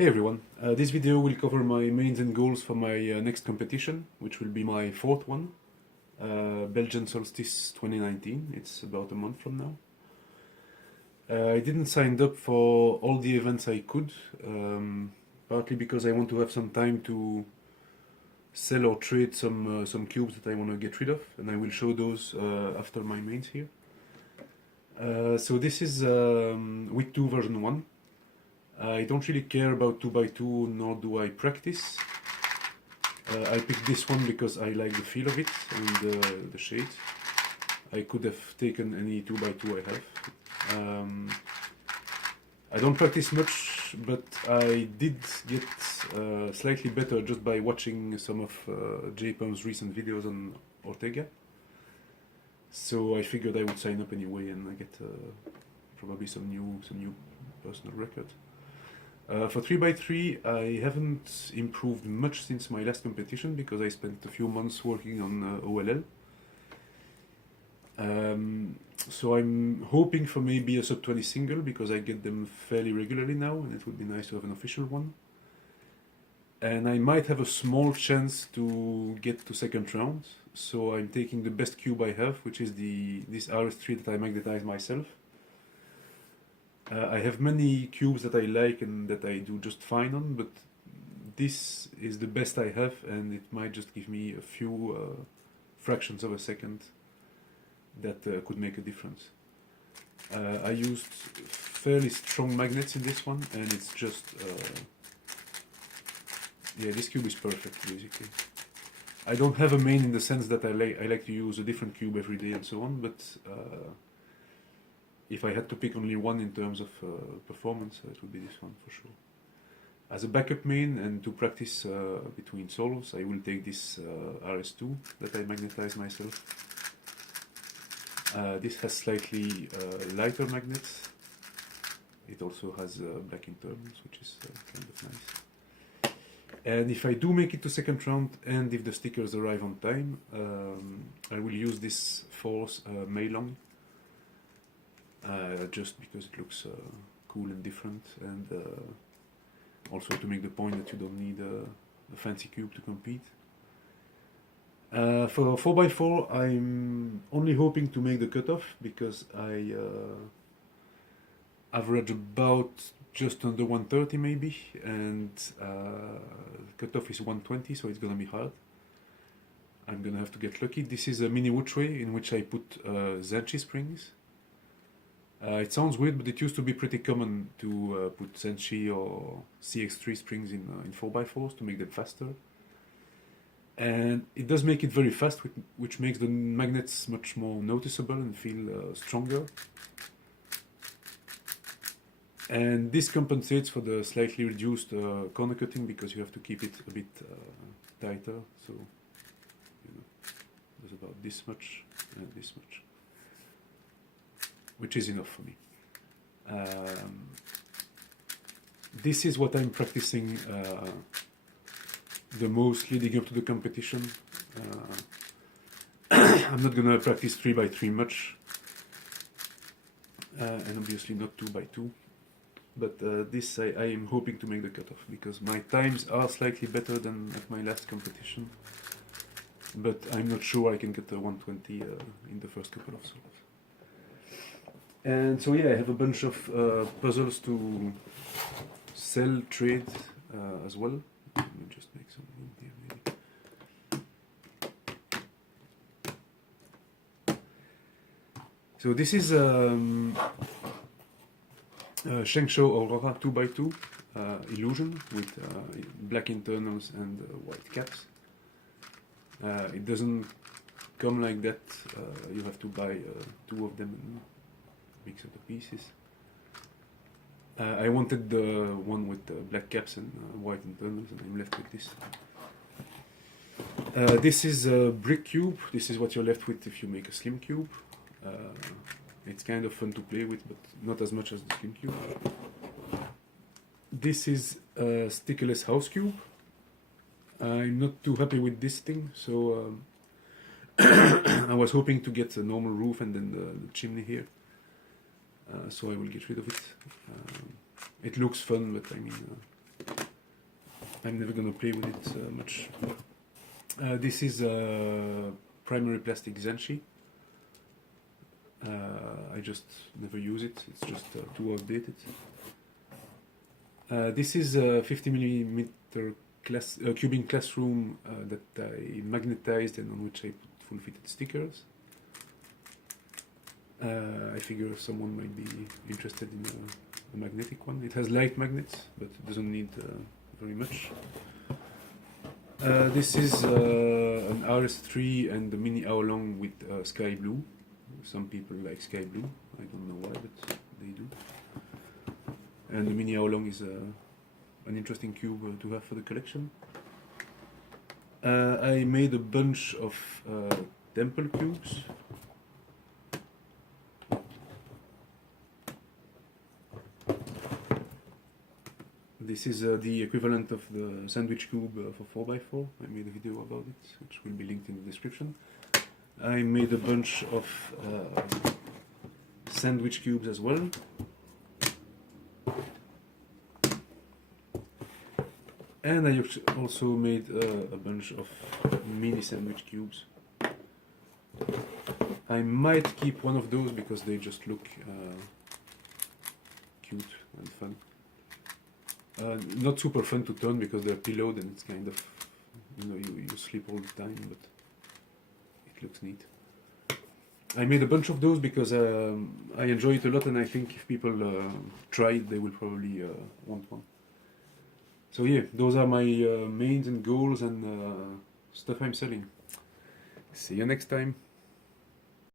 Hey everyone, this video will cover my mains and goals for my next competition, which will be my fourth one, Belgian Solstice 2019. It's about a month from now. I didn't sign up for all the events I could, partly because I want to have some time to sell or trade some cubes that I want to get rid of, and I will show those after my mains here. So this is week 2 version 1. I don't really care about 2x2, nor do I practice. I picked this one because I like the feel of it and the shades. I could have taken any 2x2 I have. I don't practice much, but I did get slightly better just by watching some of JPUM's recent videos on Ortega. So I figured I would sign up anyway and I get probably some new personal record. For 3x3 I haven't improved much since my last competition because I spent a few months working on OLL. So I'm hoping for maybe a sub 20 single because I get them fairly regularly now and it would be nice to have an official one. And I might have a small chance to get to second round, so I'm taking the best cube I have, which is this RS3 that I magnetized myself. I have many cubes that I like and that I do just fine on, but this is the best I have and it might just give me a few fractions of a second that could make a difference. I used fairly strong magnets in this one and it's just... yeah, this cube is perfect basically. I don't have a main in the sense that I like to use a different cube every day and so on, but if I had to pick only one in terms of performance, it would be this one for sure. As a backup main and to practice between solos, I will take this RS2 that I magnetized myself. This has slightly lighter magnets. It also has black internals, which is kind of nice. And if I do make it to second round and if the stickers arrive on time, I will use this Force Meilong. Just because it looks cool and different, and also to make the point that you don't need a fancy cube to compete. For 4x4 I'm only hoping to make the cutoff because I average about just under 130 maybe, and the cutoff is 120, so it's gonna be hard. I'm gonna have to get lucky. This is a mini wood tray in which I put Zenshi springs. It sounds weird, but it used to be pretty common to put Zenshi or CX3 springs in 4x4s to make them faster. And it does make it very fast, which makes the magnets much more noticeable and feel stronger. And this compensates for the slightly reduced corner cutting because you have to keep it a bit tighter. So, you know, there's about this much and this much, which is enough for me. This is what I'm practicing the most leading up to the competition. I'm not gonna practice 3x3 much, and obviously not 2x2, but this I am hoping to make the cutoff because my times are slightly better than at my last competition, but I'm not sure I can get a 120 in the first couple of solos. And so yeah, I have a bunch of puzzles to sell, trade as well. Let me just make some room here maybe. So this is Shengshou Aurora 2x2 illusion with black internals and white caps. It doesn't come like that. You have to buy 2 of them and mix up the pieces. I wanted the one with black caps and white internals, and I'm left with this. This is a brick cube. This is what you're left with if you make a slim cube. It's kind of fun to play with, but not as much as the slim cube. This is a stickerless house cube. I'm not too happy with this thing, so I was hoping to get a normal roof and then the chimney here. So I will get rid of it. It looks fun, but I mean, I'm never gonna play with it much. This is a primary plastic Zenshi. I just never use it, it's just too outdated. This is a 50mm cubing classroom that I magnetized and on which I put full-fitted stickers. I figure someone might be interested in a magnetic one. It has light magnets, but it doesn't need very much. This is an RS3 and the mini Aolong with sky blue. Some people like sky blue, I don't know why, but they do. And the mini Aolong is an interesting cube to have for the collection. I made a bunch of temple cubes. This is the equivalent of the sandwich cube for 4x4. I made a video about it, which will be linked in the description. I made a bunch of sandwich cubes as well. And I also made a bunch of mini sandwich cubes. I might keep one of those because they just look cute and fun. Not super fun to turn because they're pillowed and it's kind of, you sleep all the time, but it looks neat. I made a bunch of those because I enjoy it a lot, and I think if people try it, they will probably want one. So yeah, those are my mains and goals and stuff I'm selling. See you next time.